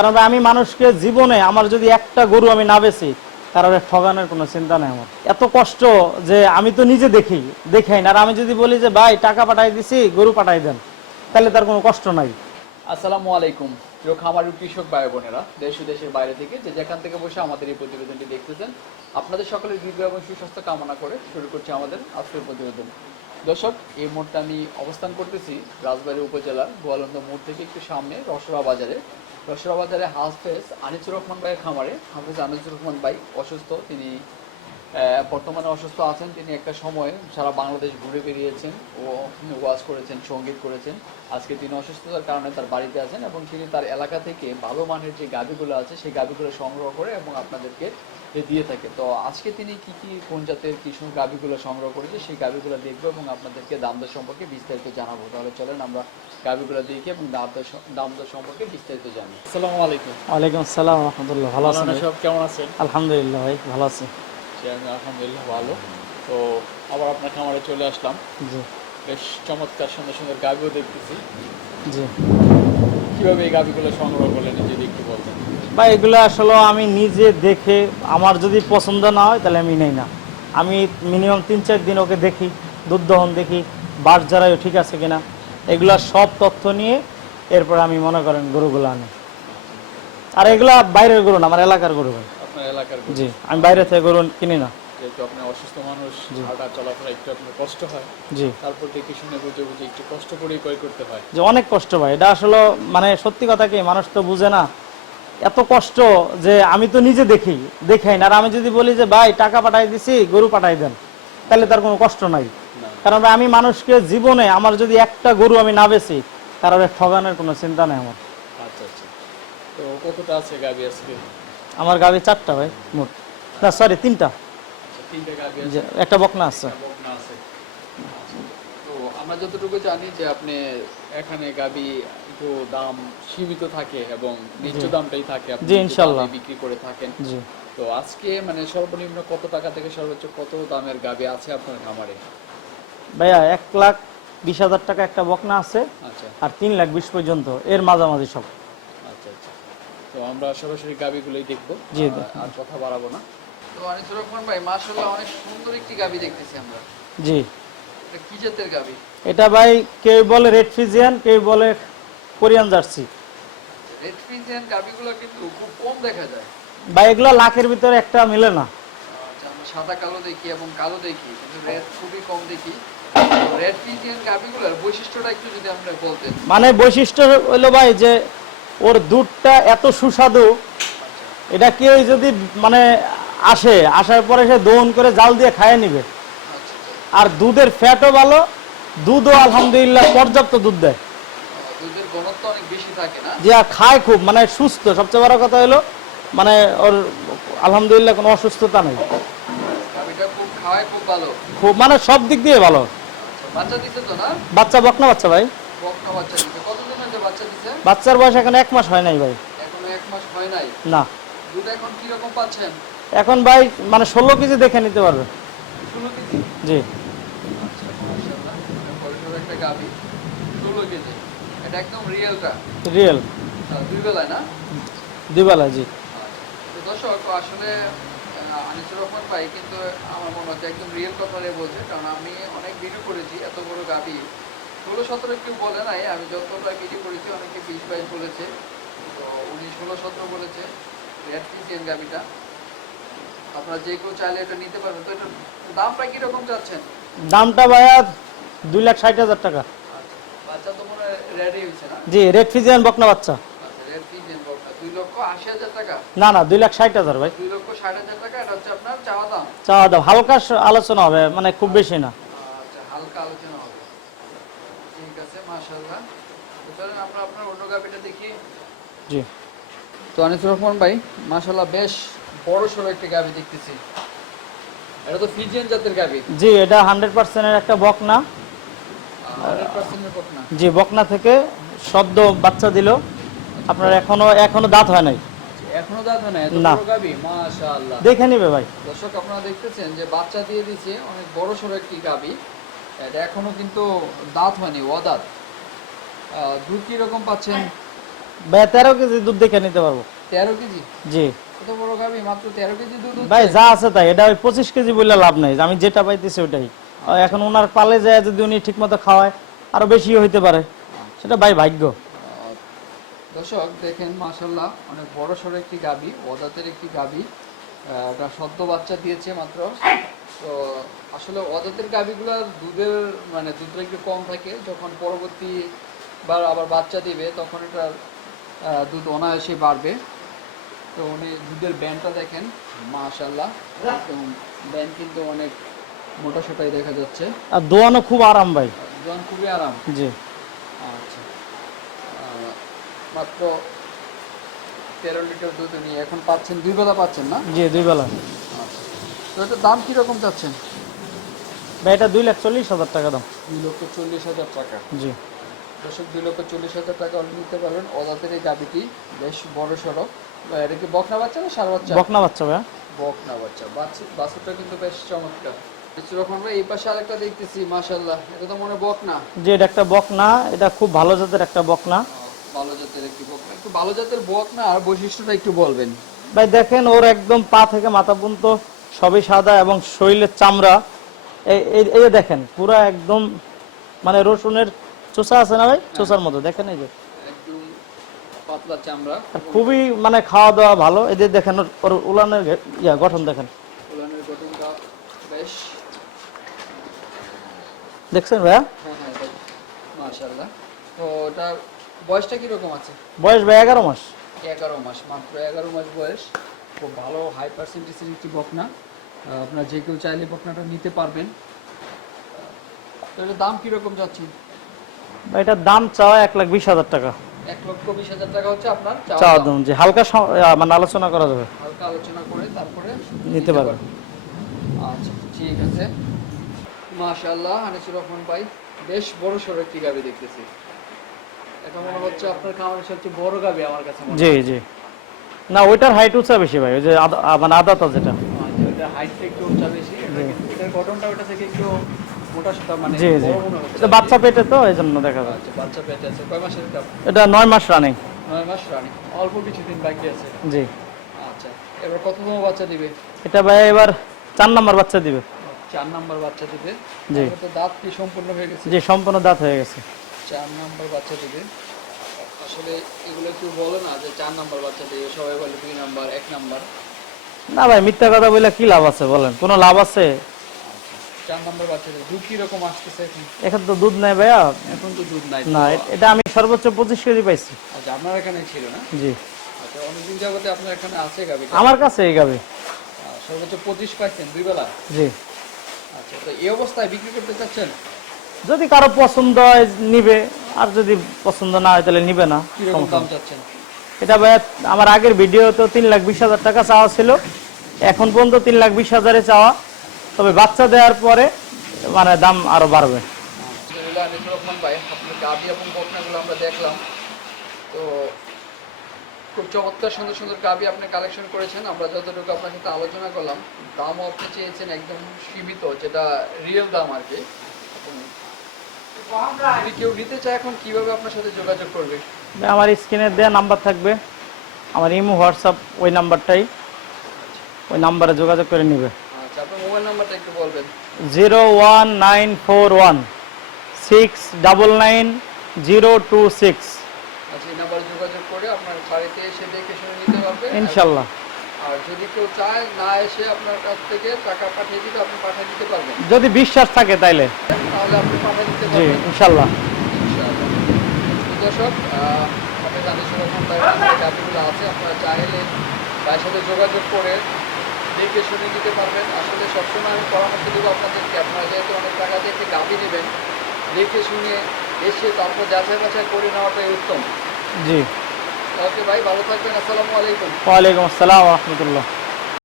কারণ ভাই আমি মানুষকে জীবনে আমার যদি একটা গরু আমি না বেচি কারোর ঠগানোর কোনো চিন্তা নেই আমার। এত কষ্ট যে আমি তো নিজে দেখাই না, আর আমি যদি বলি যে ভাই টাকা পাঠাই দিছি গরু পাঠাই দেন, তাহলে তার কোনো কষ্ট নাই। আসসালামু আলাইকুম প্রিয় খামারি কৃষক ভাই বোনেরা, দেশ ও দেশের বাইরে থেকে যে যেখান থেকে বসে আমাদের এই প্রতিবেদনটি দেখতেছেন, আপনাদের সকলের দীর্ঘ এবং সুস্বাস্থ্য কামনা করে শুরু করছি আমাদের আজকের প্রতিবেদন। দর্শক, এই মুহূর্তে আমি অবস্থান করতেছি রাজবাড়ী উপজেলার গোয়ালন্দ মোড় থেকে একটু সামনে রসরা বাজারে। রসরা বাজারে হাফেজ আনিসুর রহমান ভাইয়ের খামারে। হাফেজ আনিসুর রহমান ভাই অসুস্থ, তিনি বর্তমানে অসুস্থ আছেন। তিনি একটা সময় সারা বাংলাদেশ ঘুরে বেরিয়েছেন ও ওয়াজ করেছেন, সঙ্গীত করেছেন। আজকে তিনি অসুস্থতার কারণে তার বাড়িতে আছেন এবং তিনি তার এলাকা থেকে ভালো মানের যে গাভীগুলো আছে সেই গাভীগুলো সংগ্রহ করে এবং আপনাদেরকে দিয়ে থাকে। তো আজকে তিনি কোন জাতের কিছু গাভীগুলো সংগ্রহ করেছে সেই গাভীগুলো দেখবো এবং আপনাদেরকে দাম দর সম্পর্কে বিস্তারিত জানাবো। তাহলে চলেন আমরা গাভীগুলো দেখি এবং দাম দর সম্পর্কে বিস্তারিত জানি। আসসালামু আলাইকুম। ওয়ালাইকুম আসসালাম রহমতুল্লাহ। ভালো আছেন? সব কেমন আছেন? আলহামদুলিল্লাহ ভাই ভালো আছি। আমি আলহামদুলিল্লাহ ভালো। তো আবার আপনার খামারে চলে আসলাম। জি বেশ চমৎকার সুন্দর সুন্দর গাভিও দেখতেছি। জি কিভাবে এই গাভিগুলো সংগ্রহ করলেন যদি একটু বলতেন। ভাই এগুলো আসলে আমি নিজে দেখে আমার যদি পছন্দ না হয় তাহলে আমি নেই না। আমি মিনিমাম 3-4 দিন ওকে দেখি, দুধ দহন দেখি, বাট যারাই ঠিক আছে কিনা, এগুলা সব তথ্য নিয়ে এরপর আমি মনে করেন গরুগুলো আনি। আর এগুলা বাইরের গরু না, আমার এলাকার গরু ভাই। আপনার এলাকার গরু? জি, আমি বাইরে থেকে গরু কিনি না। যেহেতু আপনি অসুস্থ মানুষ, হাঁটা চলাফেরা একটু আপনার কষ্ট হয়। জি, তারপর দেখে শুনে বুঝে বুঝে একটু কষ্ট করে ক্রয় করতে হয়। যে অনেক কষ্ট ভাই, এটা আসলে মানে সত্যি কথা কি, মানুষ তো বুঝে না এত কষ্ট যে আমি তো নিজে দেখাই না, আর আমি যদি বলি যে ভাই টাকা পাঠাই দিছি গরু পাঠাই দেন, তাহলে তার কোনো কষ্ট নাই। কারণ ভাই আমি মানুষকে জীবনে আমার যদি একটা গরু আমি না বেচি কারোর ঠগানোর কোনো চিন্তা নেই আমার। আচ্ছা আচ্ছা। তো কতটা আছে গাভি আজকে? আমার গাভি 4টা ভাই মোট, না সরি 3টা। আচ্ছা, 3টা গাভি আছে, একটা বকনা আছে। বকনা আছে। তো আমরা যতটুকু জানি যে আপনি এখানে গাভি একটু দাম সীমিত থাকে এবং নিচু দামটাই থাকে, আপনি জি ইনশাআল্লাহ বিক্রি করে থাকেন। জি। তো আজকে মানে সর্বনিম্ন কত টাকা থেকে সর্বোচ্চ কত দামের গাভি আছে আপনার খামারে? ভাইয়া 1,20,000 টাকা একটা বকনা আছে, আচ্ছা আর 3,20,000 পর্যন্ত, এর মাঝামাঝি সব। আচ্ছা আচ্ছা। তো আমরা সরাসরি গাভিগুলোই দেখবো, জি আর কথা বাড়াবো না। তো আনিসুর রহমান ভাই, মাশাআল্লাহ অনেক সুন্দর একটি গাভি দেখতেছি আমরা। জি, এটা কি জাতের গাভি? এটা ভাই কেউ বলে রেড ফ্রিজিয়ান, কেউ বলে কোরিয়ান জার্সি। রেড ফ্রিজিয়ান গাভিগুলো কিন্তু খুব কম দেখা যায় ভাই, এগুলো লাখের ভিতরে একটা মিলে না। আচ্ছা, আমরা সাদা কালো দেখি এবং কালো দেখি, কিন্তু রেড খুবই কম দেখি। রেড ফ্রিজিয়ান গাভিগুলোর বৈশিষ্ট্যটা একটু যদি আমরা বলতেন। মানে বৈশিষ্ট্য হলো ভাই যে ওর দুধটা এত সুস্বাদু, এটা কেউ যদি মানে আসার পরে সে দহন করে জাল দিয়ে খাইয়ে নিবে। আর দুধের ফ্যাটও ভালো, দুধও আলহামদুলিল্লাহ পর্যাপ্ত দুধ দেয়। দুধের ঘনত্ব অনেক বেশি থাকে না? যে খায় খুব, মানে সুস্থ। সবচেয়ে বড় কথা হলো মানে ওর আলহামদুলিল্লাহ কোনো অসুস্থতা নেই। গাভিটা খুব খাওয়ায়, খুব ভালো, খুব মানে সব দিক দিয়ে ভালো। বাচ্চা দিছে তো না? বাচ্চা বকনা বাচ্চা ভাই। বকনা বাচ্চা দিছে। কতদিন হয়েছে বাচ্চা দিছে? বাচ্চার বয়স এখন 1 মাস হয় নাই ভাই। এখনো 1 মাস হয় নাই? না। দুধ এখন কি রকম পাচ্ছেন? এখন ভাই মানে 16 কেজি দেখে নিতে পারবে। 16 কেজি? জি। আচ্ছা, মাশাআল্লাহ। বড়সড় একটা গাভি, 16 কেজি। এটা একদম রিয়েলটা? রিয়েল। দুই বেলায় না? দুবেলা জি। তো দর্শক, আসলে আনিসুর রহমান ভাই কিন্তু আমার মনে হচ্ছে একদম রিয়েল কথাটাই বলছে, কারণ আমি অনেক ভিডিও করেছি এত বড় গাভি 16-17 কেউ বলে নাই। আমি যতটা ভিডিও করেছি অনেকে 20-22 বলেছে, তো উনি 16-17 বলেছে। রেড ফ্রিজিয়ান গাভিটা আপনারা যে কেউ চাইলে এটা নিতে পারবেন। তো এটার দামটা কিরকম চাচ্ছেন? দামটা ভাইয়া 2,60,000 টাকা। আচ্ছা, বাচ্চা তো মনে হয় রেডি হয়েছে না? জি, রেড ফ্রিজিয়ান বকনা বাচ্চা। আচ্ছা, রেড ফ্রিজিয়ান বকনা 2,80,000 টাকা? না না, 2,60,000 ভাই। 2,60,000 টাকা, এটা হচ্ছে আপনার চাওয়া দাম? চাওয়া দাম হালকা আলোচনা হবে, মানে খুব বেশি না। আচ্ছা, হালকা আলোচনা হবে। ঠিক আছে, মাশাআল্লাহ। তো চলেন আমরা আপনার অন্য গাভিটা দেখি। জি। তো আনিসুর রহমান ভাই, মাশাআল্লাহ বেশ বড় সড়ো একটা গাভি দেখতেছি। এটা তো ফ্রিজিয়ান জাতের গাভি? জি, এটা 100% এর একটা বকনা। 100% এর বকনা? জি, বকনা থেকে সদ্য বাচ্চা দিল। আপনার এখনো দাঁত হয় নাই। এখনো দাঁত হয় না? এত না। বড় গাভি, মাশাআল্লাহ। দেখে নিবে ভাই। দর্শক, আপনারা দেখতেছেন যে বাচ্চা দিয়ে দিয়েছে, অনেক বড় সড়ো একটি গাভি। এটা এখনো কিন্তু দাঁত হয়নি, অদাঁত। দুধ কি রকম পাচ্ছেন? ভাই 13 কেজি দুধ দেখে নিতে পারবো। 13 কেজি? জি এত বড় গাবি মাত্র 13 কেজি দুধ হচ্ছে? ভাই যা আছে তাই, এটা ওই 25 কেজি বললে লাভ নাই, আমি যেটা পাইতেছি ওটাই। এখন ওনার পালে যায় যদি উনি ঠিক মতো খাওয়ায় আরো বেশি হইতে পারে, সেটা ভাই ভাগ্য। দর্শক দেখেন মাশাআল্লাহ অনেক বড় সড়ো একটি গাবি, অদাতের একটি গাবি। এটা সদ্য বাচ্চা দিয়েছে মাত্র। তো আসলে অদাতের গাবিগুলো দুধের মানে দুধটা একটু কম থাকে, যখন পরবর্তীবার আবার বাচ্চা দিবে তখন এটা দুধ অনায়াসে বাড়বে। তো উনি দুধের ব্যান্ডটা দেখেন মাশাআল্লাহ, একদম ব্যান্ড কিন্তু অনেক মোটা সোটাই দেখা যাচ্ছে। আর দোয়ানো খুব আরাম ভাই। দোয়ান খুবই আরাম। জি আচ্ছা, মাত্র 13 লিটার দুধ উনি এখন পাচ্ছেন, 2 বেলা পাচ্ছেন না? জি 2 বেলা। আচ্ছা, তো এটার দাম কিরকম চাচ্ছেন? ভাই এটা 2,40,000 টাকা দাম। 2,40,000 টাকা। জি দর্শক 2,40,000 টাকা হলে নিতে পারবেন অদাতের এই গাবিটি, বেশ বড় সড়ো। এটা কি বকনা বাচ্চা না ষাঁড় বাচ্চা? বকনা বাচ্চা ভাই। বকনা বাচ্চা। বাচ্চাটা কিন্তু বেশ চমৎকার। যখন আমরা এই পাশে আরেকটা দেখতেছি মাশাআল্লাহ, এটা তো মনে হয় বকনা। জি এটা একটা বকনা, এটা খুব ভালো জাতের একটা বকনা। ভালো জাতের একটি বকনা। একটু ভালো জাতের বকনা আর বৈশিষ্ট্যটা একটু বলবেন। ভাই দেখেন ওর একদম পা থেকে মাথা পর্যন্ত সবই সাদা, এবং শরীরের চামড়া এই দেখেন পুরা একদম মানে রসুনের চোষা আছে না ভাই, চোষার মতো দেখেন, এই যে একদম পাতলা চামড়া। আর খুবই মানে খাওয়া দাওয়া ভালো। এদের দেখেন ওর উলানের গঠন দেখেন, উলানের গঠনটা বেশ, দেখছেন ভাইয়া? হ্যাঁ হ্যাঁ মাশাআল্লাহ। তো ওটার বয়সটা কিরকম আছে? বয়স ভাই 11 মাস। 11 মাস, মাত্র 11 মাস বয়স। খুব ভালো হাই পার্সেন্টেজের একটি বকনা। আপনারা যে কেউ চাইলে বকনাটা নিতে পারবেন। তো এটার দাম কিরকম যাচ্ছে? ভাই এটার দাম চাওয়া 1,20,000 টাকা। 1,20,000 টাকা হচ্ছে আপনার চাওয়া দাম, যে হালকা মানে আলোচনা করা যাবে, হালকা আলোচনা করে তারপরে নিতে পারবেন। আচ্ছা ঠিক আছে। মাশাআল্লাহ আনিসুর রহমান ভাই বেশ বড় সড়ো একটি গাবি দেখতেছি। এটা মনে হচ্ছে আপনার খামারের সবচেয়ে বড় গাবি আমার কাছে মনে জি জি না, ওইটার হাইট উঁচা বেশি ভাই, ওই যে মানে আদাতা যেটা। হয়। ওটা হাইটটা একটু উঁচা বেশি, এটা কিন্তু এটার গঠনটা ওটা থেকে একটু মোটা সোটা মানে জি জি বড় মনে হচ্ছে। এটা বাচ্চা পেটে তো এই জন্য দেখা যায়। আচ্ছা, বাচ্চা পেটে আছে। কয় মাসের গাব? এটা 9 মাস রানিং। 9 মাস রানী, অল্প কিছুদিন বাকি আছে। জি আচ্ছা, এবার কততম বাচ্চা দিবে? এটা ভাই এবার 4 নাম্বার বাচ্চা দিবে। 4 নাম্বার বাচ্চা দিবে। জি। তাহলে তো দাঁত কি সম্পূর্ণ হয়ে গেছে? জি সম্পূর্ণ দাঁত হয়ে গেছে। 4 নাম্বার বাচ্চা দিবে। আসলে এগুলো একটু বলো না যে 4 নাম্বার বাচ্চা দিবে, সবাই বলে 2 নাম্বার 1 নাম্বার। না ভাই মিথ্যা কথা বলে কি লাভ আছে বলেন, কোনো লাভ আছে? 4 নাম্বার বাচ্চা দিবে। দুধ কি রকম আসতেছে এখন? এখন তো দুধ নাই ভাইয়া। এখন তো দুধ নাই। না এটা আমি সর্বোচ্চ 25 কেজি পাইছি। আচ্ছা, আপনার এখানে ছিল না? জি আচ্ছা, অনেকদিন যাবতে আপনার এখানে আছে গাবিটা? আমার কাছে এই গাবে। সর্বোচ্চ 25 পাইছেন 2 বেলা? জি আচ্ছা, তো এই অবস্থায় বিক্রি করতে চাচ্ছেন? যদি কারো পছন্দ হয় নিবে, আর যদি পছন্দ না হয় তাহলে নিবে না। কিরকম দাম চাচ্ছেন? এটা ভাই আমার আগের ভিডিও তো 3,20,000 টাকা চাওয়া ছিল, এখন পর্যন্ত 3,20,000 চাওয়া, তবে বাচ্চা দেওয়ার পরে মানে দাম আরো বাড়বে। আলহামদুলিল্লাহ আনিসুর রহমান ভাই, আপনার গাবি এবং বকনাগুলো আমরা দেখলাম। তো খুব চমৎকার সুন্দর সুন্দর গাবি আপনি কালেকশন করেছেন। আমরা যতটুকু আপনার সাথে আলোচনা করলাম, দামও আপনি চেয়েছেন একদম সীমিত, যেটা রিয়েল দাম আর কি। যদি কেউ নিতে চায় এখন কিভাবে আপনার সাথে যোগাযোগ করবে? আমার স্ক্রিনে দেওয়া নাম্বার থাকবে, আমার ইমো হোয়াটসঅ্যাপ ওই নাম্বারটাই, ওই নাম্বারে যোগাযোগ করে নিবে। আচ্ছা, আপনার মোবাইল নাম্বারটা একটু বলবেন। 01941699026। আচ্ছা, এই নাম্বারে যোগাযোগ করে আপনার বাড়িতে এসে দেখে শুনে নিতে পারবে ইনশাল্লাহ। আর যদি কেউ চায় না এসে আপনার কাছ থেকে টাকা পাঠিয়ে দিতে, আপনি পাঠিয়ে দিতে পারবেন যদি বিশ্বাস থাকে তাইলে। তাহলে আপনি পাঠিয়ে দিতে জি পারবেন ইনশাল্লাহ। ইনশাআল্লাহ। তো দর্শক, আমাদের আনিসুর রহমান ভাই গাবিগুলো আছে, আপনারা চাইলে ভাইয়ের সাথে যোগাযোগ করে দেখে শুনে নিতে পারবেন। আসলে সবসময় আমি পরামর্শ দেবো আপনাদেরকে, আপনারা যেহেতু অনেক টাকা দিয়ে একটি গাবি নেবেন, দেখে শুনে এসে তারপর যাচাই বাছাই করে নেওয়াটাই উত্তম। জি ওকে ভাই, ভালো থাকবেন। আসসালামু আলাইকুম। ওয়ালাইকুম আসসালাম ওয়া রাহমাতুল্লাহ।